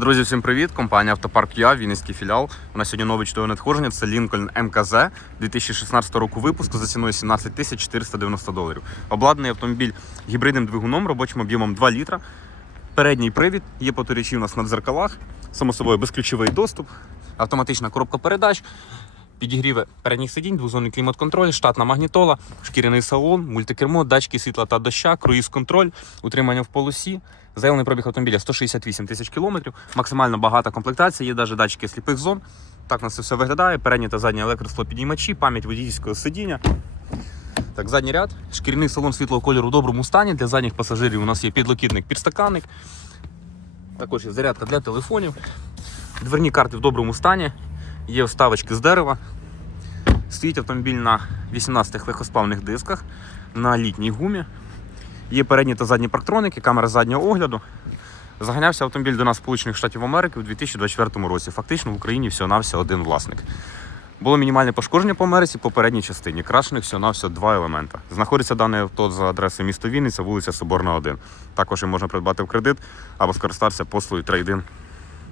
Друзі, всім привіт! Компанія Автопарк Я, Вінницький філіал. У нас сьогодні нове чудове надходження. Це Лінкольн МКЗ 2016 року випуску за ціною 17 тисяч 490 доларів. Обладнаний автомобіль гібридним двигуном, робочим об'ємом 2 літра. Передній привід, є потурячі у нас на дзеркалах, само собою безключовий доступ, автоматична коробка передач, підігріви передніх сидінь, двозонний клімат-контроль, штатна магнітола, шкіряний салон, мультикермо, датчики світла та доща, круїз-контроль, утримання в полосі. Заявлений пробіг автомобіля 168 тисяч кілометрів, максимально багата комплектація, є навіть датчики сліпих зон. Так у нас це все виглядає. Передні та задні електросклопідіймачі, пам'ять водійського сидіння. Так, задній ряд, шкіряний салон світлого кольору в доброму стані. Для задніх пасажирів у нас є підлокітник, підстаканник. Також є зарядка для телефонів. Дверні карти в доброму стані. Є вставочки з дерева. Стоїть автомобіль на 18 легкосплавних дисках на літній гумі. Є передні та задні парктроники, камера заднього огляду. Заганявся автомобіль до нас Сполучених Штатів Америки у 2024 році. Фактично в Україні всього-навсього один власник. Було мінімальне пошкодження по Америці по передній частині. Крашених всього-навсього два елемента. Знаходиться дане авто за адресою місто Вінниця, вулиця Соборна, 1. Також її можна придбати в кредит або скористатися послугою трейдин